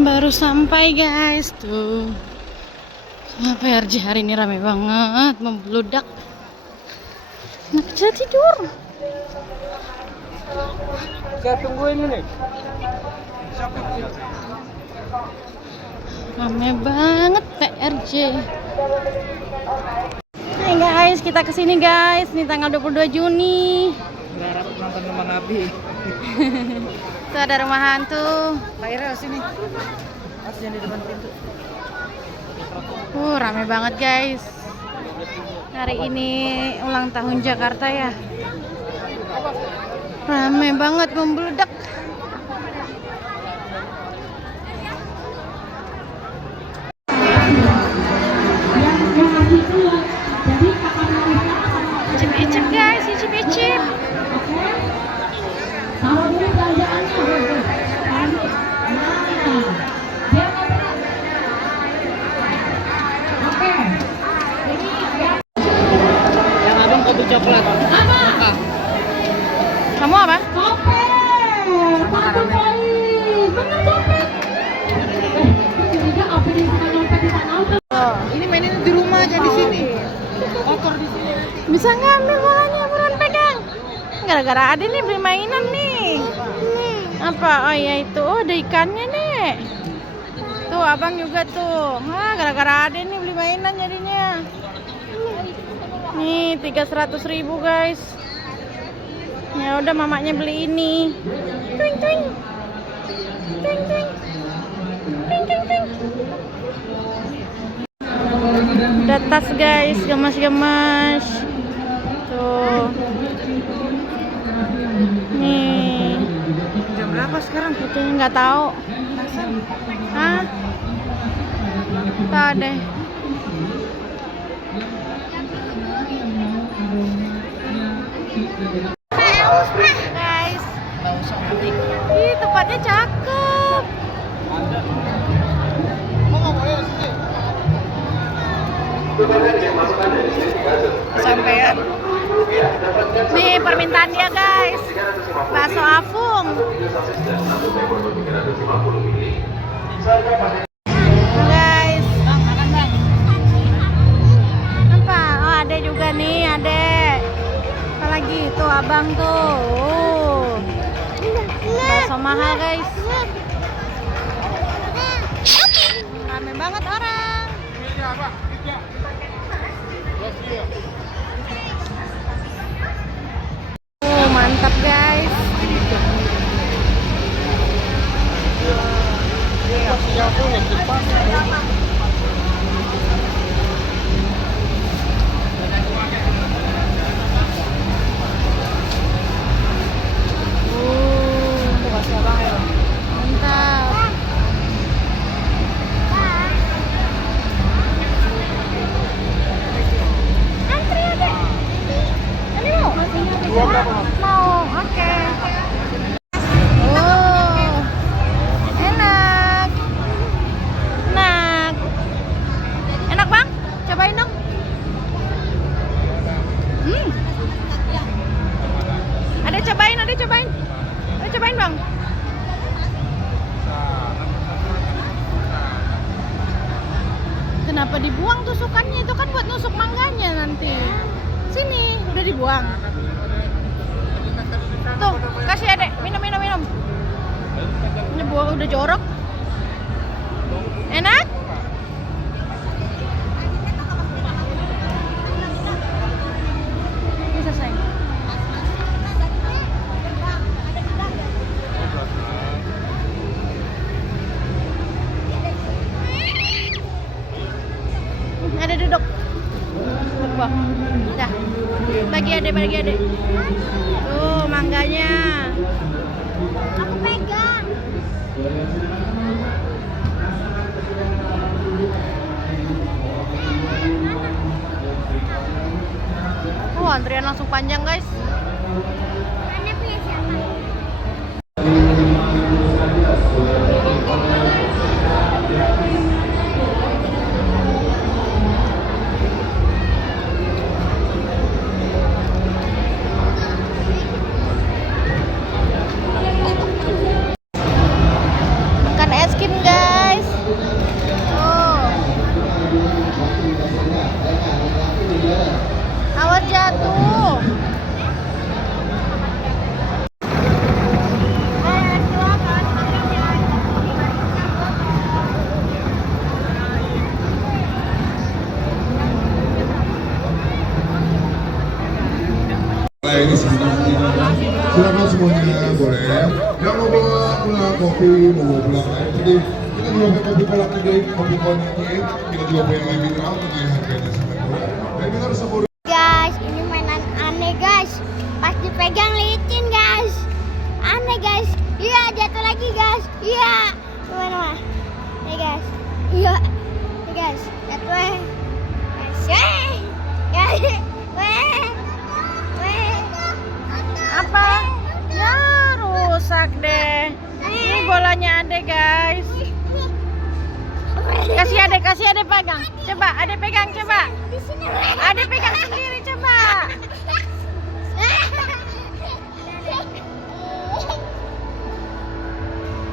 Baru sampai guys tuh. PRJ hari ini rame banget, membludak. Anak kecil tidur. Saya tungguin ini. Rame banget PRJ. Hai guys, kita kesini guys. Ini tanggal 22 Juni. Berharap nonton rumah Nabi. Tuh ada rumah hantu. Pak Ira sini. Yang di depan pintu. Rame banget guys. Hari ini ulang tahun Jakarta ya. Rame banget, membludak. Icip-icip guys, icip-icip. Yang abang kopi coklat. Apa? Kamu apa? Ini mainin di rumah aja di sini. Kotor di sini. Bisa ngambil bolanya, buruan pegang. Gara-gara ada nih beli mainan nih. Apa? Oh ya itu, oh ada ikannya nih. Tuh abang juga tuh. Gara-gara ada nih beli mainan jadinya. Nih 300.000 guys. Ya udah mamanya beli ini. Twing twing. Twing twing. Twing twing twing. Udah tas guys, gemas-gemas. Tuh. Nih. Jam berapa sekarang? Itu nggak tahu. Hah? Tahu deh. Guys, ih tempatnya cakep. Sampean. Nih permintaan dia guys, bakso afung. Guys, apa? Oh ada juga nih, adek. Apa lagi tuh abang tuh. Bakso mahal guys. Rame banget orang. Mantap guys. Mantap. Antri adek. Ini mau? Mau, oke. Oh, enak. Enak. Enak bang? Cobain dong. Ada cobain, ada cobain. Ada cobain bang. Kenapa dibuang tusukannya? Itu kan buat nusuk mangganya nanti. Sini, udah dibuang. Tuh, kasih adek, minum. Ini buah udah jorok. Enak? Bisa sayang. Ada duduk. Buah. Dah. Bagi adek. Tuh, mangganya. Aku pegang. Antrian langsung panjang guys. Anda punya siapa? Makan es krim guys. kopi, mau pulang lain. Jadi kita juga punya kopi kolak juga, kopi konyit. Kita juga punya lime mineral tentunya harganya sangat murah. Lime mineral 10.000. Guys, ini mainan aneh guys. Pas dipegang licin guys. Aneh guys. Iya, jatuh lagi guys. Iya. Gimana? Ya guys. Iya. Ya guys, jatuh. Guys. Guys. Apa? Ya rusak deh. Ini bolanya Ade guys. Kasih Ade pegang. Coba Ade pegang coba. Di sini. Ade pegang sendiri coba.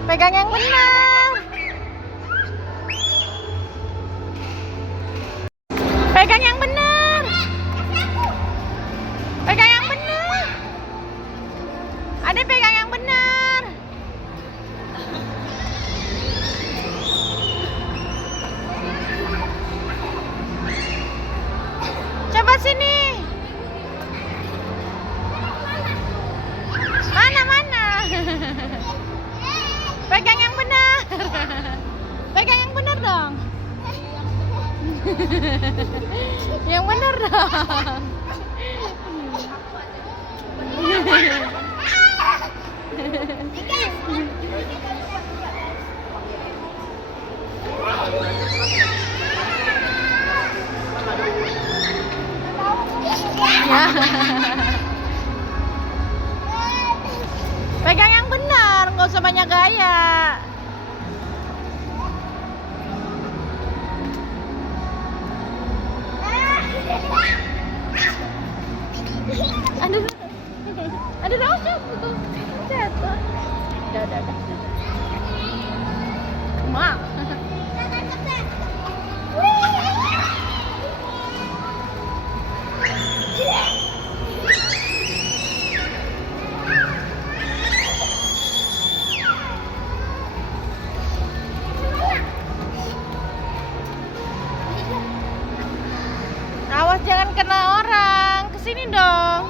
Pegang yang benar. Pegang yang benar. Pegang yang benar. Ade pegang yang benar. Coba sini. Mana? Pegang yang benar. Pegang yang benar dong. Yang benar dong. Pegang yang benar, nggak usah banyak gaya. Aduh, jatuh. Udah. Ma. Awas jangan kena orang. Kesini dong.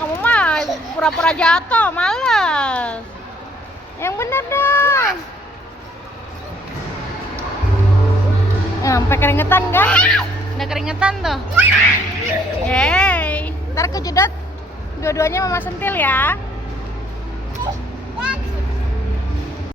Kamu mah pura-pura jatuh, malas. Yang benar dong. Sampai keringetan kan? Udah keringetan tuh. Yeay, ntar kejedot dua-duanya mama sentil ya.